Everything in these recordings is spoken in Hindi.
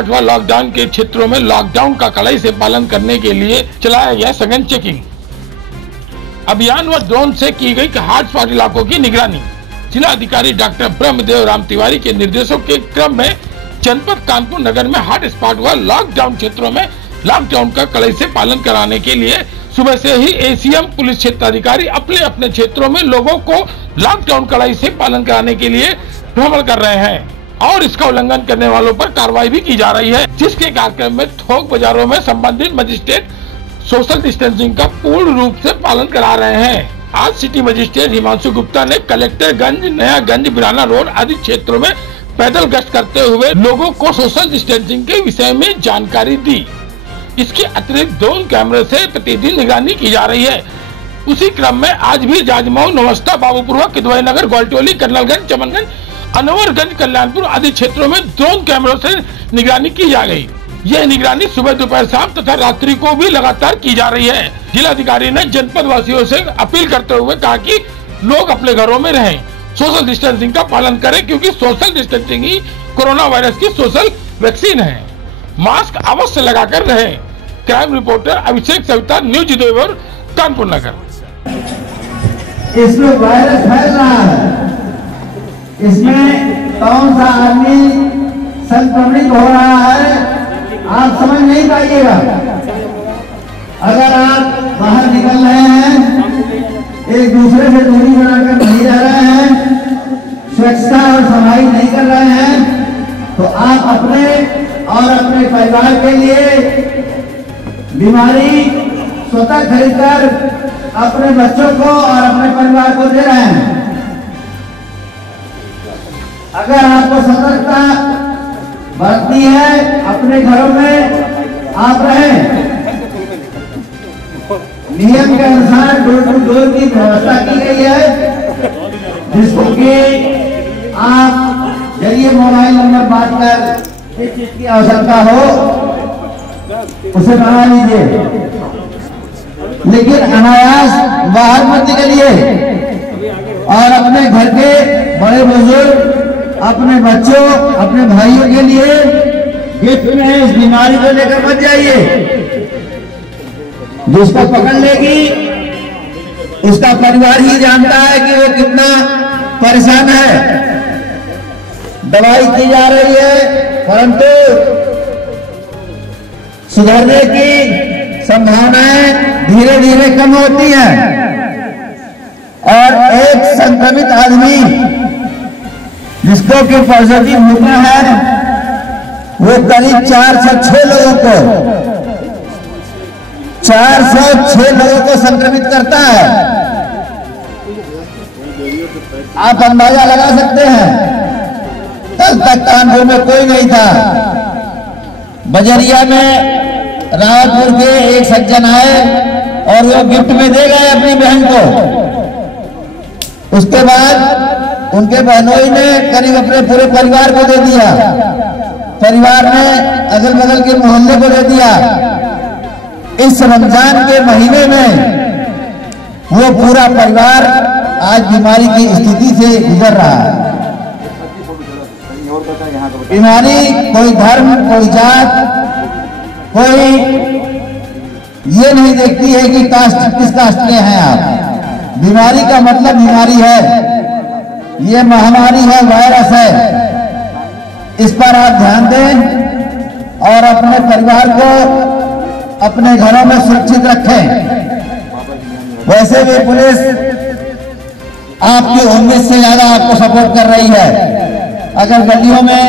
हॉटस्पॉट व लॉकडाउन के क्षेत्रों में लॉकडाउन का कड़ाई से पालन करने के लिए चलाया गया सघन चेकिंग अभियान व ड्रोन से की गई हॉटस्पॉट इलाकों की निगरानी। जिला अधिकारी डॉक्टर ब्रह्मदेव राम तिवारी के निर्देशों के क्रम में जनपद कानपुर नगर में हॉटस्पॉट व लॉकडाउन क्षेत्रों में लॉकडाउन का कड़ाई से पालन कराने के लिए सुबह से ही एसीएम पुलिस क्षेत्र अधिकारी अपने अपने क्षेत्रों में लोगों को लॉकडाउन कड़ाई से पालन कराने के लिए भ्रमण कर रहे हैं और इसका उल्लंघन करने वालों पर कार्रवाई भी की जा रही है, जिसके कार्यक्रम में थोक बाजारों में संबंधित मजिस्ट्रेट सोशल डिस्टेंसिंग का पूर्ण रूप से पालन करा रहे हैं। आज सिटी मजिस्ट्रेट हिमांशु गुप्ता ने कलेक्टरगंज, नयागंज, बिराना रोड आदि क्षेत्रों में पैदल गश्त करते हुए लोगों को सोशल डिस्टेंसिंग के विषय में जानकारी दी। इसके अतिरिक्त ड्रोन कैमरे से प्रतिदिन निगरानी की जा रही है। उसी क्रम में आज भी जाजमऊ, नवस्था, बाबूपुरवा, किदवई नगर, ग्वालटोली, कर्नलगंज, चमनगंज, अनवरगंज, कल्याणपुर आदि क्षेत्रों में ड्रोन कैमरों से निगरानी की जा गई। यह निगरानी सुबह, दोपहर, शाम तथा रात्रि को भी लगातार की जा रही है। जिलाधिकारी ने जनपद वासियों से अपील करते हुए कहा कि लोग अपने घरों में रहें, सोशल डिस्टेंसिंग का पालन करें, क्योंकि सोशल डिस्टेंसिंग ही कोरोना वायरस की सोशल वैक्सीन है। मास्क अवश्य लगाकर रहें। क्राइम रिपोर्टर अभिषेक सविता, न्यूज देवर, कानपुर नगर। इसमें वायरस फैल रहा है, इसमें कौन सा आदमी संक्रमित हो रहा है आप समझ नहीं पाइएगा। अगर आप बाहर निकल रहे हैं, एक दूसरे से दूरी बनाकर नहीं रह रहे हैं, स्वच्छता और सफाई नहीं कर रहे हैं, तो आप अपने और अपने परिवार के लिए बीमारी स्वतः खरीदकर अपने बच्चों को और अपने परिवार को दे रहे हैं। अगर आपको सतर्कता बरतनी है, अपने घरों में आप रहें। नियम के अनुसार डोर टू डोर की व्यवस्था की गई है, जिसको कि आप जरिए मोबाइल नंबर बात कर जिस चीज की आवश्यकता हो उसे बना लीजिए, लेकिन अनायास बाहर मत निकलिए और अपने घर के बड़े बुजुर्ग, अपने बच्चों, अपने भाइयों के लिए गिफ्ट में इस बीमारी को लेकर मत जाइए। जिसको पकड़ लेगी उसका परिवार ही जानता है कि वो कितना परेशान है। दवाई की जा रही है, परंतु सुधरने की संभावनाएं धीरे धीरे कम होती हैं और एक संक्रमित आदमी जिसको कि पॉजिटिव होता है वो करीब 406 लोगों को संक्रमित करता है। आप अंदाजा लगा सकते हैं, कल तक कानपुर में कोई नहीं था। बजरिया में रावतपुर के एक सज्जन आए और वो गिफ्ट में दे गए अपनी बहन को। उसके बाद उनके बहनोई ने करीब अपने पूरे परिवार को दे दिया, परिवार ने अगल बगल के मोहल्ले को दे दिया। इस रमजान के महीने में वो पूरा परिवार आज बीमारी की स्थिति से गुजर रहा है। बीमारी कोई धर्म, कोई जात, कोई ये नहीं देखती है कि कास्ट किस कास्ट के हैं आप। बीमारी का मतलब बीमारी है, ये महामारी है, वायरस है। इस पर आप ध्यान दें और अपने परिवार को अपने घरों में सुरक्षित रखें। वैसे भी पुलिस आपकी उम्मीद से ज्यादा आपको सपोर्ट कर रही है। अगर गलियों में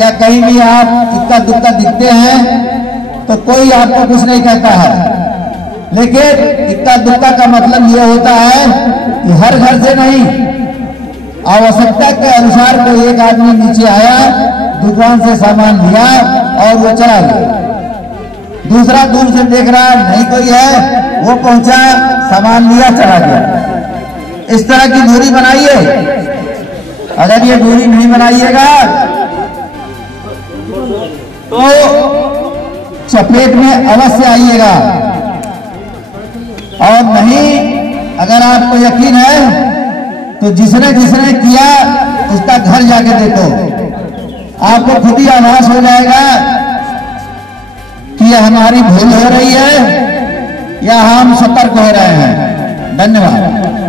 या कहीं भी आप इक्का दुक्का दिखते हैं तो कोई आपको कुछ नहीं कहता है, लेकिन इक्का दुक्का का मतलब ये होता है कि हर घर से नहीं, आवश्यकता के अनुसार कोई एक आदमी नीचे आया, दुकान से सामान लिया और वो चला गया। दूसरा दूर से देख रहा नहीं कोई है, वो पहुंचा, सामान लिया, चला गया। इस तरह की दूरी बनाइए। अगर ये दूरी नहीं बनाइएगा तो चपेट में अवश्य आइएगा, और नहीं अगर आपको यकीन है तो जिसने जिसने किया उसका घर जाके देखो, आपको खुद ही आभास हो जाएगा ये हमारी भूल हो रही है या हम सतर्क हो रहे हैं? धन्यवाद।